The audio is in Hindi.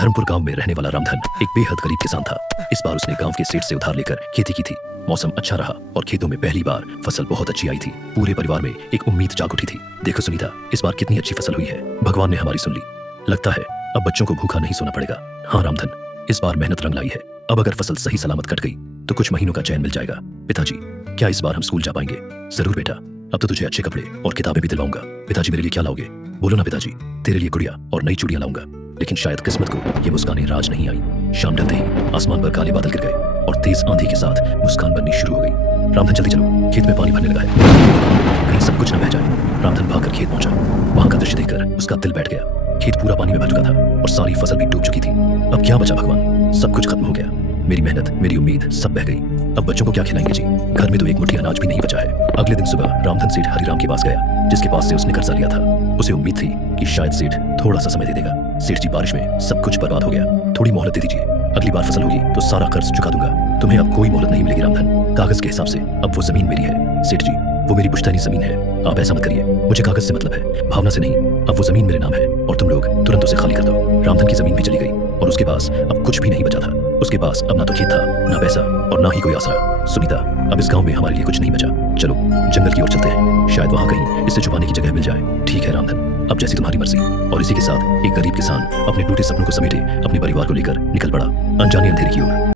धर्मपुर गांव में रहने वाला रामधन एक बेहद गरीब किसान था। इस बार उसने गांव के सेठ से उधार लेकर खेती की थी। मौसम अच्छा रहा और खेतों में पहली बार फसल बहुत अच्छी आई थी। पूरे परिवार में एक उम्मीद जाग उठी थी। देखो सुनीता, इस बार कितनी अच्छी फसल हुई है। भगवान ने हमारी सुन ली। लगता है अब बच्चों को भूखा नहीं सोना पड़ेगा। हाँ रामधन, इस बार मेहनत रंग लाई है। अब अगर फसल सही सलामत कट गई तो कुछ महीनों का चैन मिल जाएगा। पिताजी, क्या इस बार हम स्कूल जा पाएंगे? जरूर बेटा, अब तो तुझे अच्छे कपड़े और किताबें भी दिलवाऊंगा। पिताजी, मेरे लिए क्या लाओगे? बोलो ना पिताजी। तेरे लिए गुड़िया और नई चूड़ियां लाऊंगा। लेकिन शायद किस्मत को ये मुस्कानें राज नहीं आई। शाम ढलते ही आसमान पर काले बादल गिर गए और तेज आंधी के साथ मुस्कान बननी शुरू हो गई। रामधन जल्दी चलो, खेत में पानी भरने लगा है, कहीं सब कुछ न बह जाए। रामधन भागकर खेत पहुंचा। वहां का दृश्य देखकर उसका दिल बैठ गया। खेत पूरा पानी में भर चुका था और सारी फसल भी डूब चुकी थी। अब क्या बचा भगवान? सब कुछ खत्म हो गया। मेरी मेहनत, मेरी उम्मीद सब बह गई। अब बच्चों को क्या खिलाएंगे जी? घर में तो एक मुट्ठी अनाज भी नहीं बचा है। अगले दिन सुबह रामधन सेठ हरिराम के पास गया, जिसके पास से उसने कर्जा लिया था। उसे उम्मीद थी कि शायद सेठ थोड़ा सा समय दे देगा। सेठ जी, बारिश में सब कुछ बर्बाद हो गया, थोड़ी मोहलत दे दीजिए। अगली बार फसल होगी तो सारा कर्ज चुका दूंगा। तुम्हें अब कोई मोहलत नहीं मिलेगी रामधन। कागज के हिसाब से अब वो जमीन मेरी है। सेठ जी, वो मेरी पुश्तैनी जमीन है। आप ऐसा मत करिए, मुझे कागज से मतलब है, भावना से नहीं। अब वो जमीन मेरे नाम है और तुम लोग तुरंत उसे खाली कर दो। रामधन की जमीन भी चली गई और उसके पास अब कुछ भी नहीं बचा था। उसके पास अब ना तो खेत था, ना पैसा और ना ही कोई आसरा। सुनीता, अब इस गांव में हमारे लिए कुछ नहीं बचा। चलो जंगल की ओर चलते हैं, शायद वहां कहीं इसे छुपाने की जगह मिल जाए। ठीक है रामधन, अब जैसी तुम्हारी मर्जी। और इसी के साथ एक गरीब किसान अपने टूटे सपनों को समेटे अपने परिवार को लेकर निकल पड़ा अनजाने अंधेरे की ओर।